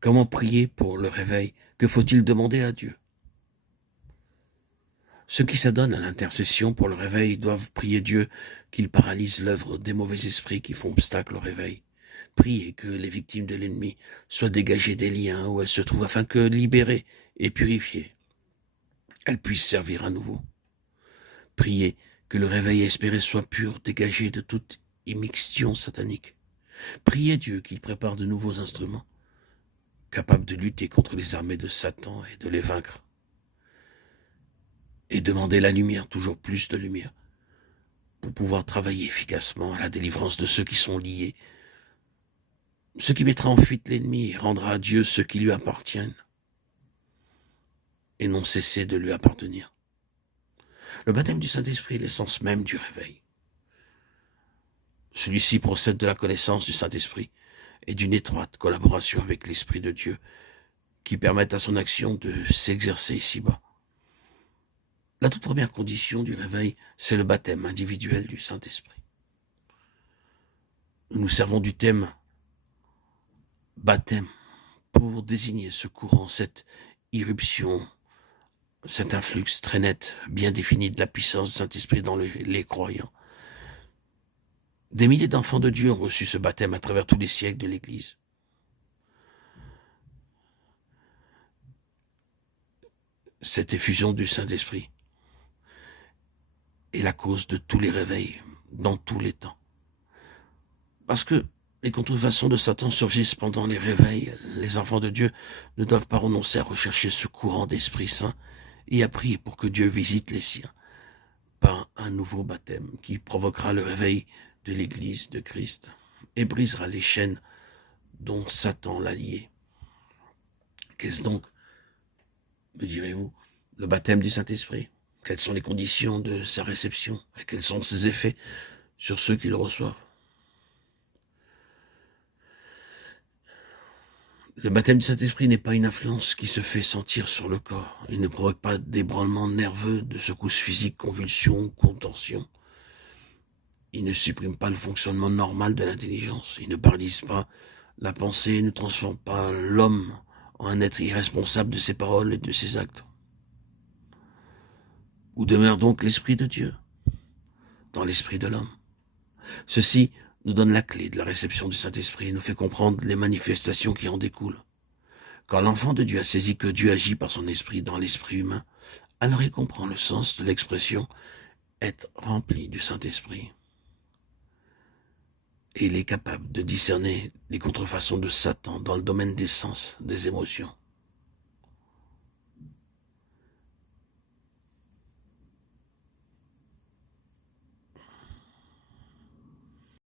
Comment prier pour le réveil? Que faut-il demander à Dieu? Ceux qui s'adonnent à l'intercession pour le réveil doivent prier Dieu qu'il paralyse l'œuvre des mauvais esprits qui font obstacle au réveil. Priez que les victimes de l'ennemi soient dégagées des liens où elles se trouvent afin que, libérées et purifiées, elles puissent servir à nouveau. Priez que le réveil espéré soit pur, dégagé de toute immixtion satanique. Priez Dieu qu'il prépare de nouveaux instruments, capables de lutter contre les armées de Satan et de les vaincre. Et demandez la lumière, toujours plus de lumière, pour pouvoir travailler efficacement à la délivrance de ceux qui sont liés, ce qui mettra en fuite l'ennemi et rendra à Dieu ce qui lui appartiennent et non cesser de lui appartenir. Le baptême du Saint-Esprit est l'essence même du réveil. Celui-ci procède de la connaissance du Saint-Esprit et d'une étroite collaboration avec l'Esprit de Dieu qui permettent à son action de s'exercer ici-bas. La toute première condition du réveil, c'est le baptême individuel du Saint-Esprit. Nous nous servons du thème baptême pour désigner ce courant, cette irruption, cet influx très net, bien défini de la puissance du Saint-Esprit dans les croyants. Des milliers d'enfants de Dieu ont reçu ce baptême à travers tous les siècles de l'Église. Cette effusion du Saint-Esprit est la cause de tous les réveils, dans tous les temps. Parce que les contrefaçons de Satan surgissent pendant les réveils, les enfants de Dieu ne doivent pas renoncer à rechercher ce courant d'Esprit Saint et à prier pour que Dieu visite les siens par un nouveau baptême qui provoquera le réveil de l'Église de Christ et brisera les chaînes dont Satan l'a lié. Qu'est-ce donc, me direz-vous, le baptême du Saint-Esprit? Quelles sont les conditions de sa réception et quels sont ses effets sur ceux qui le reçoivent? Le baptême du Saint-Esprit n'est pas une influence qui se fait sentir sur le corps. Il ne provoque pas d'ébranlement nerveux, de secousses physiques, convulsions, contentions. Il ne supprime pas le fonctionnement normal de l'intelligence. Il ne paralyse pas la pensée, il ne transforme pas l'homme en un être irresponsable de ses paroles et de ses actes. Où demeure donc l'Esprit de Dieu? Dans l'esprit de l'homme. Ceci nous donne la clé de la réception du Saint-Esprit et nous fait comprendre les manifestations qui en découlent. Quand l'enfant de Dieu a saisi que Dieu agit par son esprit dans l'esprit humain, alors il comprend le sens de l'expression « être rempli du Saint-Esprit ». Et il est capable de discerner les contrefaçons de Satan dans le domaine des sens, des émotions.